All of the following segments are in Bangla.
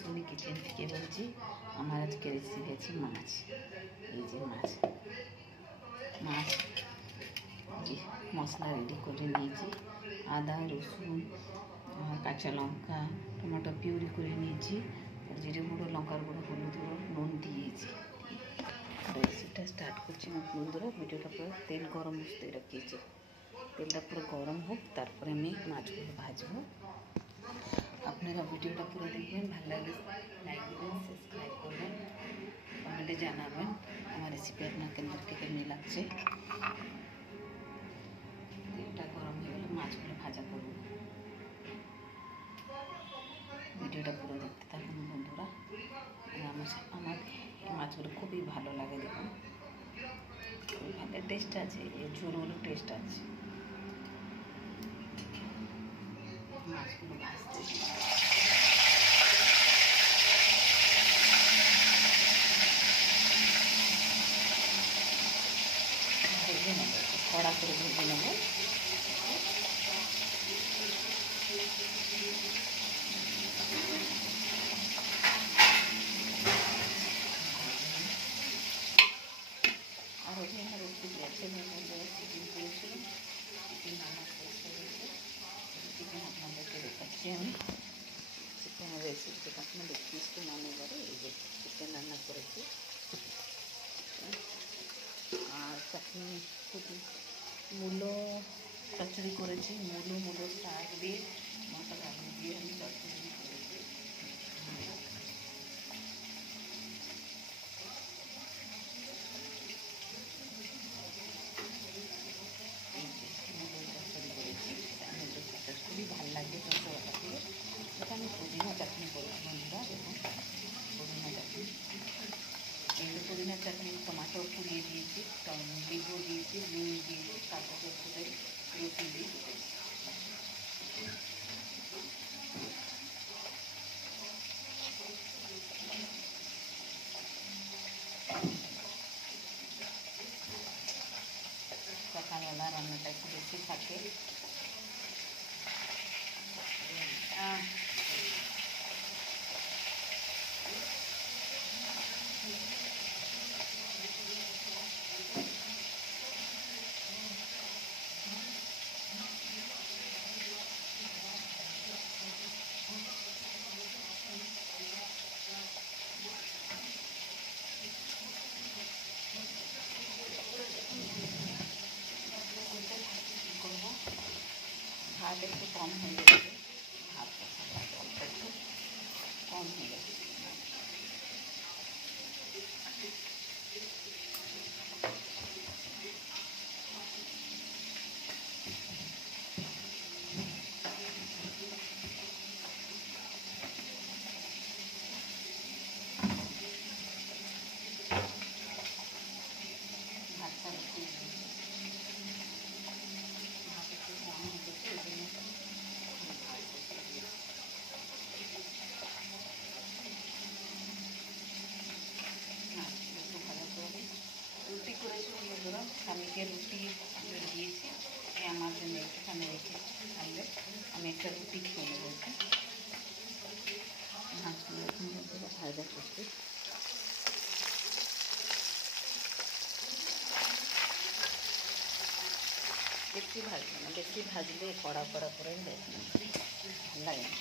সোনি কিচেন থেকে বলছি। আমার আজকে রেসিপি আছে মাছ। এই যে মাছ মশলা রেডি করে নিয়েছি। আদা, রসুন, কাঁচা লঙ্কা, টমেটো পিউরি করে নিয়েছি। জিরে গুঁড়ো, লঙ্কার গুঁড়ো, হলুদ গুঁড়ো, নুন দিয়েছি। রেসিপিটা স্টার্ট করছি না বন্ধুরা। ভিডিওটা পুরো তেল গরম বসতে রাখিয়েছি। তেলটা পুরো গরম হোক, তারপরে আমি মাছগুলো ভাজবো। আপনারা ভিডিওটা পুরো দেখবেন, ভালো লাগলে লাইক দেবেন, সাবস্ক্রাইব করবেন, কমেন্টে জানাবেন আমার রেসিপি আপনাদেরকে কেমন লাগছে। তেলটা গরম হয়ে গেলে মাছগুলো ভাজা করব। ভিডিওটা পুরো দেখতে থাকুন বন্ধুরা। আমার এই মাছগুলো খুবই ভালো লাগে, দেখুন খুবই ভালো টেস্ট আছে, এর ঝোলগুলো টেস্ট আছে। মাছগুলো ভাজতে ভেজে নেব, কড়া করে ভেজে নেব। আর ওখানে আমার রেসিপি আছে, চিকেন করেছিলাম, চিকেন রান্না করেছে, চিকেন আপনাদেরকে দেখাচ্ছি আমি। চিকেনের রেসিপিটা আপনাদের পিসটা মনে করে। এই যে চিকেন রান্না করেছি, আর চাটনি খুবই মূলো চচ্চড়ি করেছি। মূলো শাক দিয়ে, মশলা আলু দিয়ে আমি চচ্চড়ি করেছি। খুবই ভালো লাগবে চচ্চড়াটা দিয়ে। এটা আমি পুদিনা চাটনি করলাম বন্ধুরা, দেখুন পুদিনা চাটনি। এই পুদিনা চাটনি টমাটো পুড়িয়ে দিয়েছি, লেবু দিয়েছি, নুন দিয়েছি, কাঁচা সরষে রসুন দিয়ে সকালবেলা রান্নাটা একটু বেশি থাকে। ভাত একটু কম হয়ে গেছে, ভাতটা অল্প একটু কম হয়ে গেছে। ভাতটা একটু কম হয়ে গেছে, এই জন্য একটু ভালো করে রুটি করেছিলাম বন্ধুরা। স্বামীকে রুটি দিয়েছি, আমার জন্য একটুখানি রেখেছি, তাহলে আমি একটা রুটি খেয়ে নেবো। মাছগুলো এখন বন্ধুরা ভাজা করছি। বেশি ভাজবে না, বেশি ভাজলে কড়া কড়া করে ভালো লাগে না।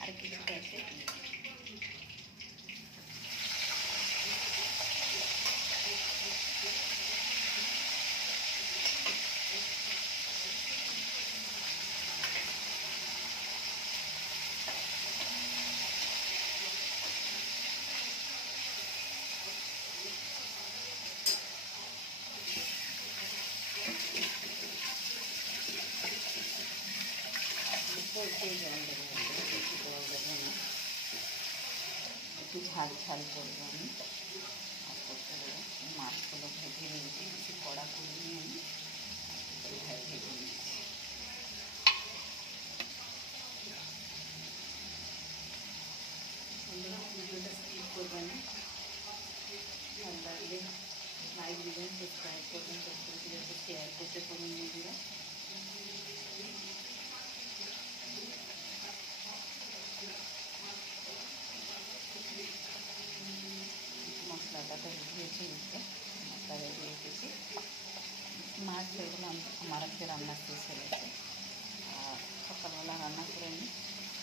আর কিছুটা আছে, একটু ঝাল ঝাল করবো আমি। মাছগুলো ভেজে নিয়েছি, কিছু কড়া করে নিয়ে আমি ভেজে নিচ্ছি। ভিডিওটা স্কিপ করবেন না, ভালো লাগলে লাইক দিবেন, সাবস্ক্রাইব করবেন, যাতে শেয়ার করতে পারেন বন্ধুরা। মশলাটা তো রেখেছি, মশলা রেডি রেখেছি। মাছ এগুলো আমার আজকে রান্না শেষ হয়ে গেছে। আর সকালবেলা রান্না করে নিই,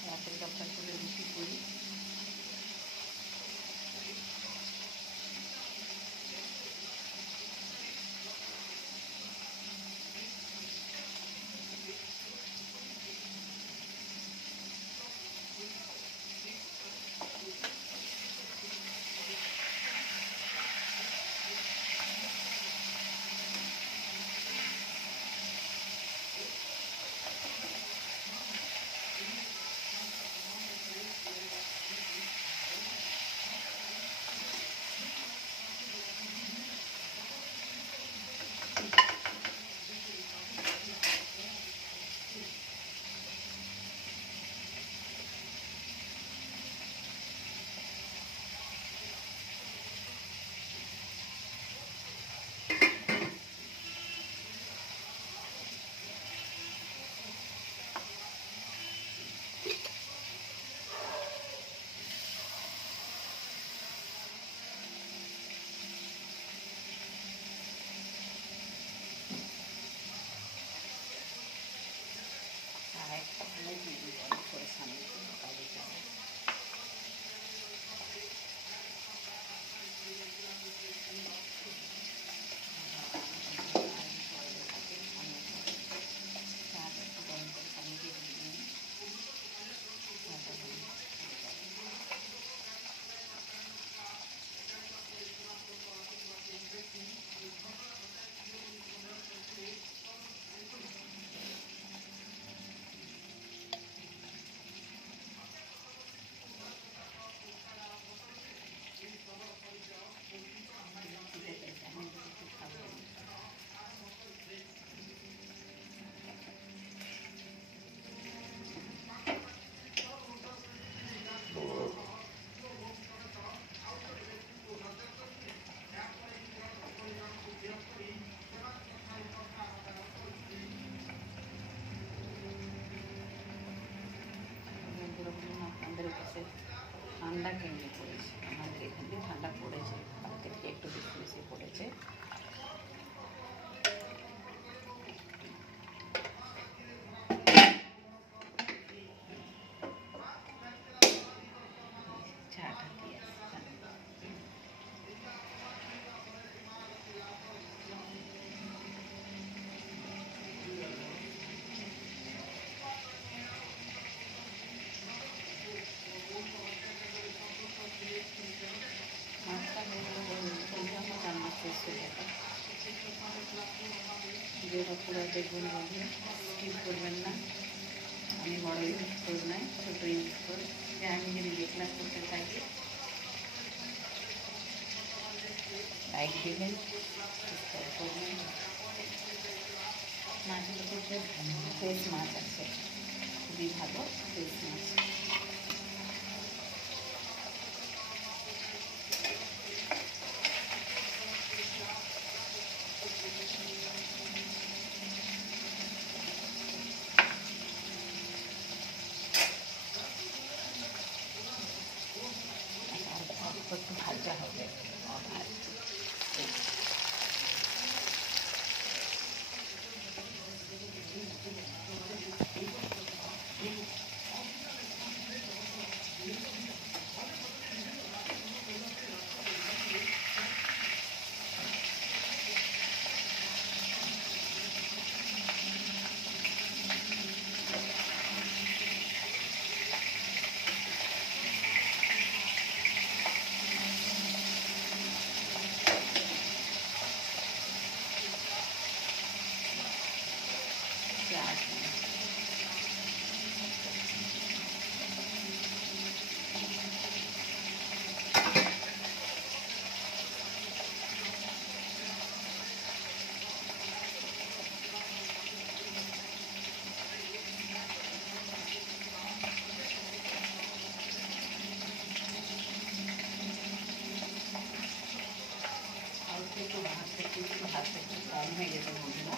রাতের দরকার করে রুটি করি। আপনাদের কাছে ঠান্ডা কেমনি পড়েছে? আমাদের এখানে ঠান্ডা পড়েছে, কালকে থেকে একটু বেশি বেশি পড়েছে। চাটা দিয়ে ভিডিওটা পুরো দেখবেন বন্ধুরা, স্কিপ করবেন না। আমি বড় ইউজ করি না, ছোটো ইউজ করি, যে আমি যদি দেখলাম করতে থাকি। লাইক দেবেন, সাবস্ক্রাইব করবেন। মাছগুলো খুব ফ্রেশ মাছ আছে, খুবই ভালো ফ্রেশ মাছ। একটু ভাজা হবে, ভাত একটু কম হয়ে গেছে বন্ধুরা।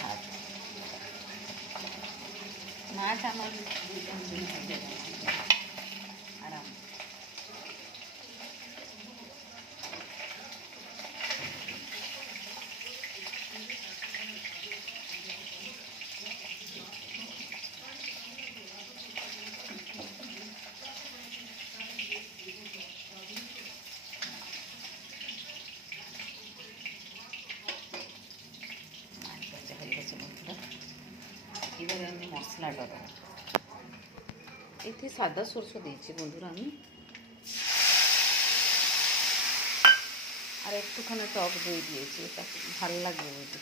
ভাত মাছ আমার 2-3 দিন হয়ে যাবে আরাম। এবারে আমি মশলাটা দেবো। এতে সাদা সরষে দিয়েছি বন্ধুরা আমি, আর একটুখানি টক দই দিয়েছি, এটা ভালো লাগবে বুঝি।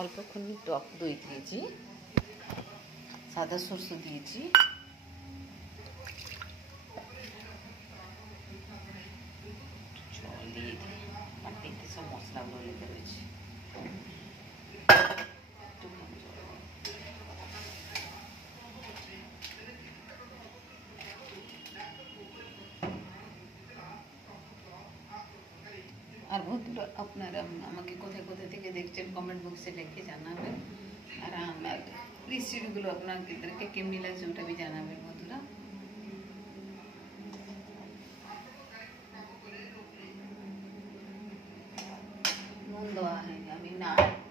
অল্পখানি টক দই দিয়েছি, সাদা সরষে দিয়েছি, জল দিয়ে দিই, কারণ এতে সব মশলাগুলো লেগে রয়েছে। আর বন্ধুরা আপনারা আমাকে কোথায় কোথায় থেকে দেখছেন কমেন্ট বক্সে লিখে জানাবেন, আর আমার রেসিপিগুলো আপনাদেরকে কেমনি লাগছে ওটা भी জানাবেন বন্ধুরা। নুন দেওয়া হয়নি, আমি না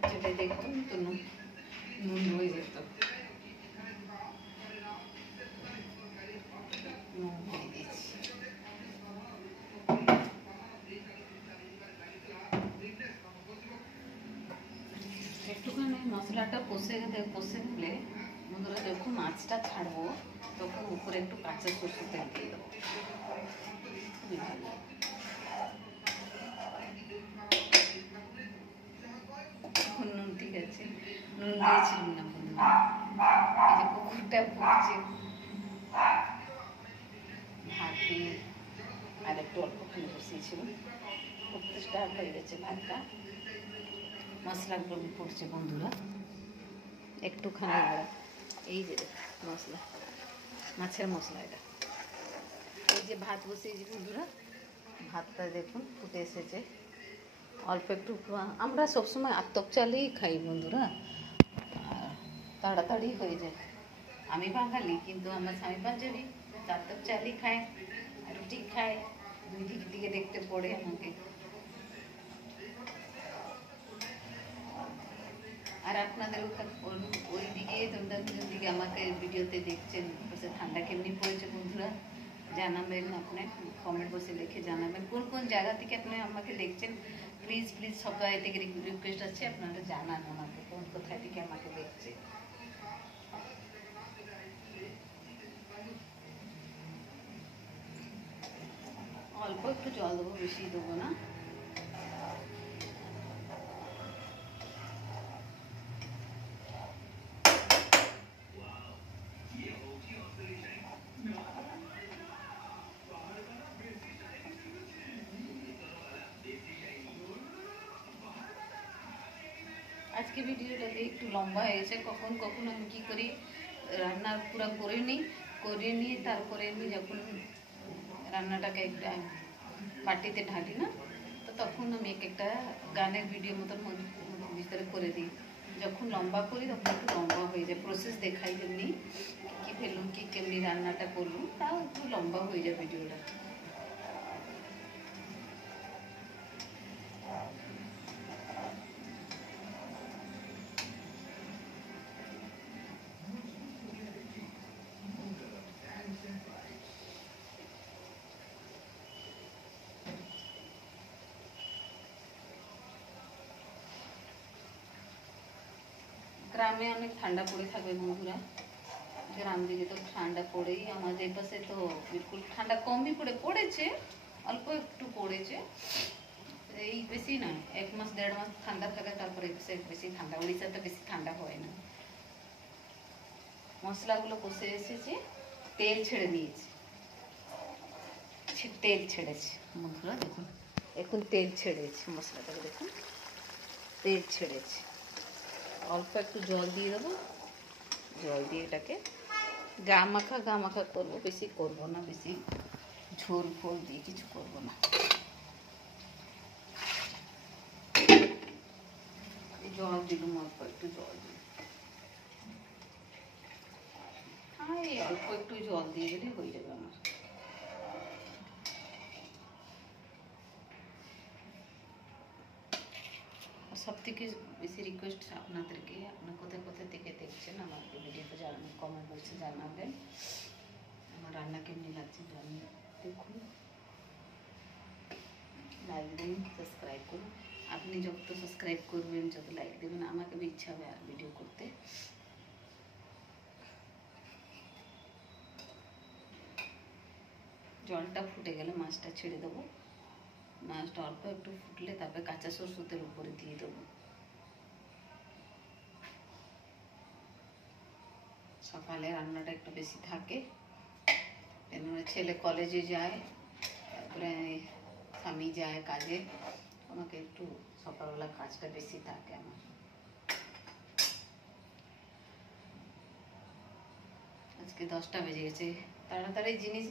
যেটা দেখতাম তো নুন হয়ে যেত, নুন দিয়ে দিয়েছি। একটুখানি মশলাটা কষে গেলে বন্ধুরা যখন মাছটা ছাড়বো তখন উপরে একটু কাঁচা সরষের তেল দিয়ে দেবো, খুবই ভালো। এখন নুন ঠিক আছে, নুন দিয়েছিলাম না বন্ধুরা। এই যে পুকুরটা ফুটছে, ভাত দিয়ে আর একটু অল্পখানি বসিয়েছিল, ফুটতে স্টার্ট হয়ে গেছে ভাতটা, মশলাগুলো পড়ছে বন্ধুরা একটুখানি। এই যে মশলা, মাছের মশলা এটা। এই যে ভাত বসিয়েছি বন্ধুরা, ভাতটা দেখুন ফুটে এসেছে, অল্প একটু। আমরা সবসময় আতপ চালেই খাই বন্ধুরা, তাড়াতাড়ি হয়ে যায়। আমি বাঙালি কিন্তু আমার স্বামী পাঞ্জাবি, আতপ চালই খায়, রুটি খায়, দুই দিক দিকে দেখতে পড়ে আমাকে। আর আপনাদের ওই দিকে তোমরা দুজন দিকে আমাকে ভিডিওতে দেখছেন, ঠান্ডা কেমনি পড়েছে বন্ধুরা জানাবেন, আপনার কমেন্ট বক্সে লিখে জানাবেন কোন কোন জায়গা থেকে আপনি আমাকে দেখছেন। প্লিজ প্লিজ সবাই থেকে রিকোয়েস্ট আছে আপনারা জানান আমাকে কোন কোথায় থেকে আমাকে দেখছে। অল্প একটু জল দেবো, বেশি দেবো না। আজকে ভিডিওটা একটু লম্বা হয়ে গেছে, কখন কখন আমি কী করি রান্না পুরো করে নিয়ে তারপরে আমি যখন রান্নাটাকে একটা বাটিতে ঢালি না, তো তখন আমি একটা গানের ভিডিও মতন ভিতরে করে দিই। যখন লম্বা করি তখন একটু লম্বা হয়ে যায়, প্রসেস দেখাই যেমনি কী ফেলুন কি কেমনি রান্নাটা করলুম, তাও একটু লম্বা হয়ে যায় ভিডিওটা। গ্রামে অনেক ঠান্ডা পড়ে থাকবে বন্ধুরা, গ্রাম দিকে তো ঠান্ডা পড়েই, আমাদের পাশে তো বিলকুল ঠান্ডা কমই পড়েছে, অল্প একটু পড়েছে, এই বেশি নয়, 1 মাস 1.5 মাস ঠান্ডা থাকে, তারপরে বেশি ঠান্ডা, উড়িষ্যাতে বেশি ঠান্ডা হয় না। মশলাগুলো কষে এসেছে, তেল ছেড়ে দিয়েছে, তেল ছেড়েছে বন্ধুরা দেখুন, এখন তেল ছেড়েছে, মশলাটাকে দেখুন তেল ছেড়েছে। অল্প একটু জল দিয়ে দেবো, জল দিয়ে এটাকে গা মাখা করবো, বেশি করবো না, বেশি ঝোল ফোল দিয়ে কিছু করবো না। দিলুম, অল্প একটু জল দিই। এই অল্প একটু জল দিয়ে দিলে হয়ে যাবে আমার। সব থেকে বেশি রিকোয়েস্ট আপনাদেরকে, আপনার কোথায় কোথায় থেকে দেখছেন আমাকে ভিডিওতে জানাবেন, কমেন্ট বক্সে জানাবেন আমার রান্না কেমনি লাগছে জানিয়ে। দেখুন, লাইক দিন, সাবস্ক্রাইব করুন। আপনি যত সাবস্ক্রাইব করবেন, যত লাইক দেবেন, আমাকে भी ইচ্ছা হবে আর ভিডিও করতে। জলটা ফুটে গেলে মাছটা ছেড়ে দেবো। মাছটা অল্প একটু ফুটলে তারপরে কাঁচা সরষের তেল উপরে দিয়ে দেবো। সকালে রান্নাটা একটু বেশি থাকে, ছেলে কলেজে যায়, তারপরে স্বামী যায় কাজে, আমাকে একটু সকালবেলা কাজটা বেশি থাকে আমার। আজকে 10টা বেজে গেছে। তাড়াতাড়ি জিনিস,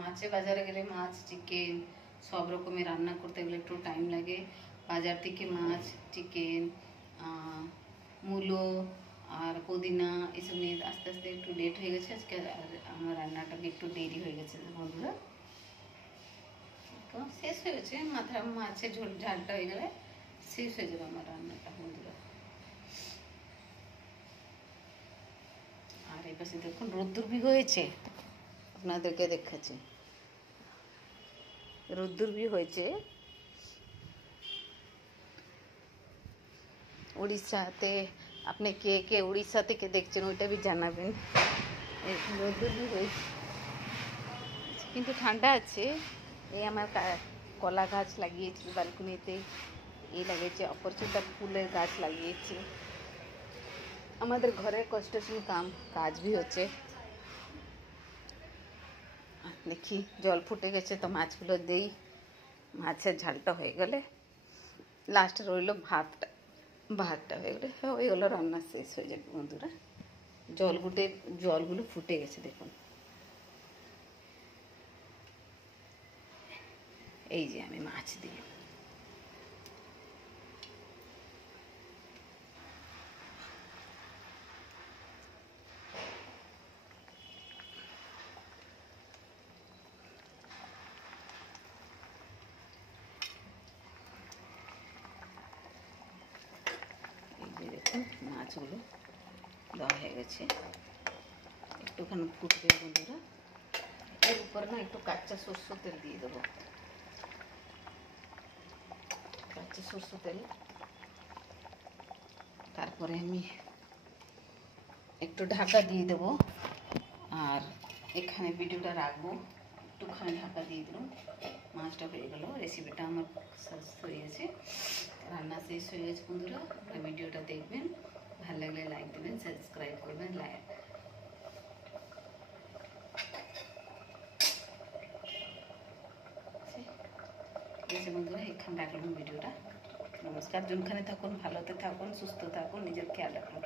মাছে বাজারে গেলে মাছ, চিকেন সব রকমের রান্না করতে গেলে একটু টাইম লাগে। বাজার থেকে মাছ, চিকেন, মূলো আর পুদিনা এসব নিয়ে আস্তে আস্তে একটু লেট হয়ে গেছে আজকে। আর আমার রান্নাটা একটু দেরি হয়ে গেছে বন্ধুরা। তো শেষ হয়ে গেছে, মাছের ঝালটা হয়ে গেলে শেষ হয়ে যাবে আমার রান্নাটা বন্ধুরা। আর এই পাশে দেখুন রোদ্দুর भी হয়েছে, আপনাদেরকে দেখাচ্ছি রোদ্দুর भी হয়েছে। উড়িষ্যাতে আপনি কে কে উড়িষ্যা থেকে দেখছেন ওইটা भी জানাবেন। রোদ্দুর भी হয়েছে কিন্তু ঠান্ডা আছে। এই আমার কলা গাছ লাগিয়েছি বালকনিতে, এই লাগিয়েছে অপরাজিতা ফুলের গাছ লাগিয়েছি। আমাদের ঘরের কনস্ট্রাকশন কাজ भी হচ্ছে। দেখি জল ফুটে গেছে তো মাছগুলো দেই, মাছের ঝালটা হয়ে গেলে লাস্টে রইল ভাতটা হয়ে গেলে রান্না শেষ হয়ে যাবে বন্ধুরা। জলগুলো ফুটে গেছে দেখুন। এই যে আমি মাছ দিলাম। দেখুন মাছগুলো দেওয়া হয়ে গেছে, একটুখানি ফুটবে বন্ধুরা। এর উপর না একটু কাঁচা সরষের তেল দিয়ে দেবো, কাঁচা সরষের তেল। তারপরে আমি একটু ঢাকা দিয়ে দেবো আর এখানে ভিডিওটা রাখবো। একটুখানি ঢাকা দিয়ে দিলাম, মাছটা হয়ে গেল। রেসিপিটা আমার শেষ হয়ে গেছে, রান্না শেষ হয়ে গেছে বন্ধুরা। ভিডিওটা দেখবেন, ভালো লাগলে লাইক দেবেন, সাবস্ক্রাইব করবেন। ঠিক আছে বন্ধুরা, এখানে রাখলাম ভিডিওটা। নমস্কার। যোনখানে থাকুন ভালোতে থাকুন, সুস্থ থাকুন, নিজের খেয়াল রাখুন।